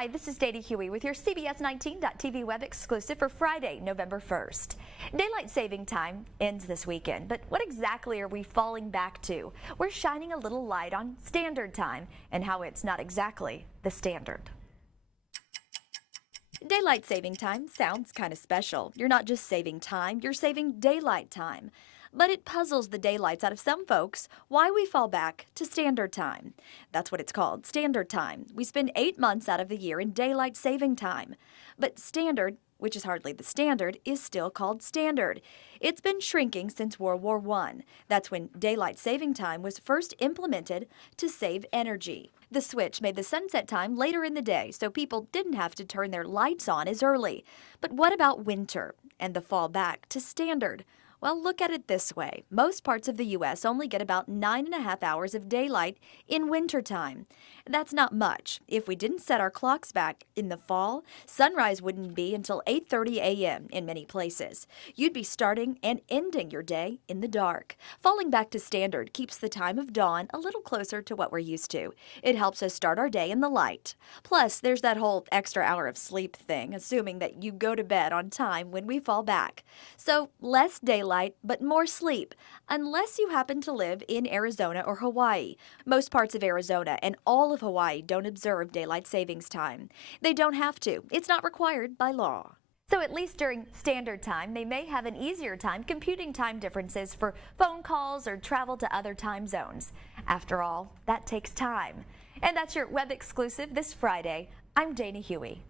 Hi, this is Dana Huey with your CBS 19.tv web exclusive for Friday, November 1st. Daylight saving time ends this weekend, but what exactly are we falling back to? We're shining a little light on standard time and how it's not exactly the standard. Daylight saving time sounds kind of special. You're not just saving time, you're saving daylight time. But it puzzles the daylights out of some folks why we fall back to standard time. That's what it's called, standard time. We spend 8 months out of the year in daylight saving time. But standard, which is hardly the standard, is still called standard. It's been shrinking since World War I. That's when daylight saving time was first implemented to save energy. The switch made the sunset time later in the day, so people didn't have to turn their lights on as early. But what about winter and the fall back to standard? Well, look at it this way. Most parts of the U.S. only get about 9.5 hours of daylight in wintertime. That's not much. If we didn't set our clocks back in the fall, sunrise wouldn't be until 8:30 a.m. in many places. You'd be starting and ending your day in the dark. Falling back to standard keeps the time of dawn a little closer to what we're used to. It helps us start our day in the light. Plus, there's that whole extra hour of sleep thing, assuming that you go to bed on time when we fall back. So, less daylight, but more sleep, unless you happen to live in Arizona or Hawaii. Most parts of Arizona and all of Hawaii don't observe daylight savings time. They don't have to. It's not required by law. So at least during standard time, they may have an easier time computing time differences for phone calls or travel to other time zones. After all, that takes time. And that's your web exclusive this Friday. I'm Dana Huey.